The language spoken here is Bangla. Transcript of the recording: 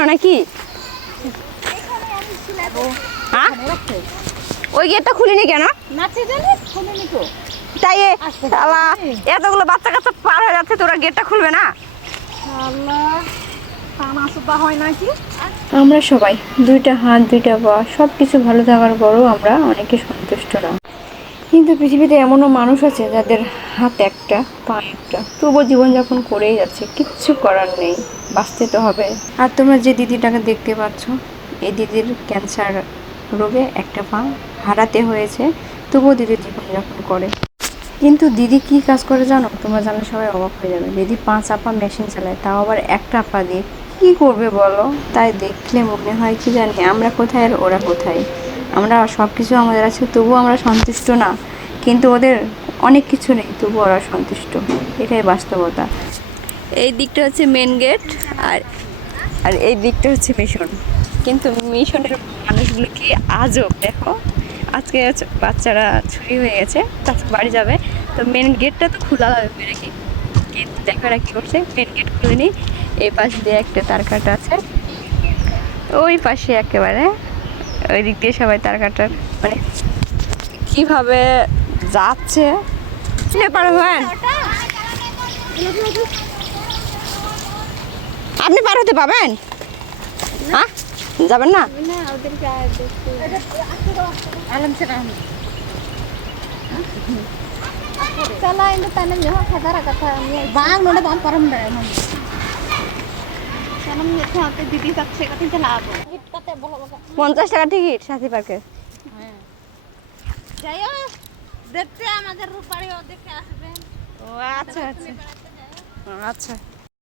কেন নাকি? হ্যাঁ, ওই গেটটা খুলিনি কেন? তাই এতগুলো বাচ্চা কাচ্চা পার হয়ে যাচ্ছে, তোরা গেটটা খুলবে না? আমরা সবাই দুইটা হাত দুইটা পা সব কিছু ভালো থাকার পরও আমরা অনেকে সন্তুষ্ট না। কিন্তু পৃথিবীতে এমনও মানুষ আছে যাদের হাত একটা পা একটা, তবুও জীবনযাপন করেই যাচ্ছে, কিচ্ছু করার নেই, বাঁচতে তো হবে। আর তোমরা যে দিদিটাকে দেখতে পাচ্ছ, এই দিদির ক্যান্সার রোগে একটা পা হারাতে হয়েছে, তবুও দিদি জীবনযাপন করে। কিন্তু দিদি কি কাজ করে জানো? তোমরা জানলে সবাই অবাক হয়ে যাবে। দিদি 5 আপা মেশিন চালায়, তাও আবার একটা আপা দিয়ে কি করবে বলো? তাই দেখলে মনে হয় কি জানি আমরা কোথায় আর ওরা কোথায়। আমরা সব কিছু আমাদের আছে, তবুও আমরা সন্তুষ্ট না। কিন্তু ওদের অনেক কিছু নেই, তবুও ওরা সন্তুষ্ট। এটাই বাস্তবতা। এই দিকটা হচ্ছে মেন গেট, আর আর এই দিকটা হচ্ছে মিশন। কিন্তু মিশনের মানুষগুলো কি আজব দেখো। আজকে বাচ্চারা ছুটি হয়ে গেছে, আজকে বাড়ি যাবে, তো মেন গেটটা তো খোলা লাগবে নাকি? কিন্তু দেখো এরা কী করছে, মেন গেট খুলে নি। এই পাশ দিয়ে একটা তার কাটা আছে, ওই পাশে একেবারে ওই দিক দিয়ে সবাই তার কাটার মানে কীভাবে যাচ্ছে চিনে পারবেন? আপনি পার হতে পাবেন? হ্যাঁ, যাবেন না? দিদি যাচ্ছে 50 টাকা টিকিট সাথী পার্কে। দেখতে আমাদের রূপাড়িও দেখে আসবেন। ও আচ্ছা আচ্ছা আচ্ছা।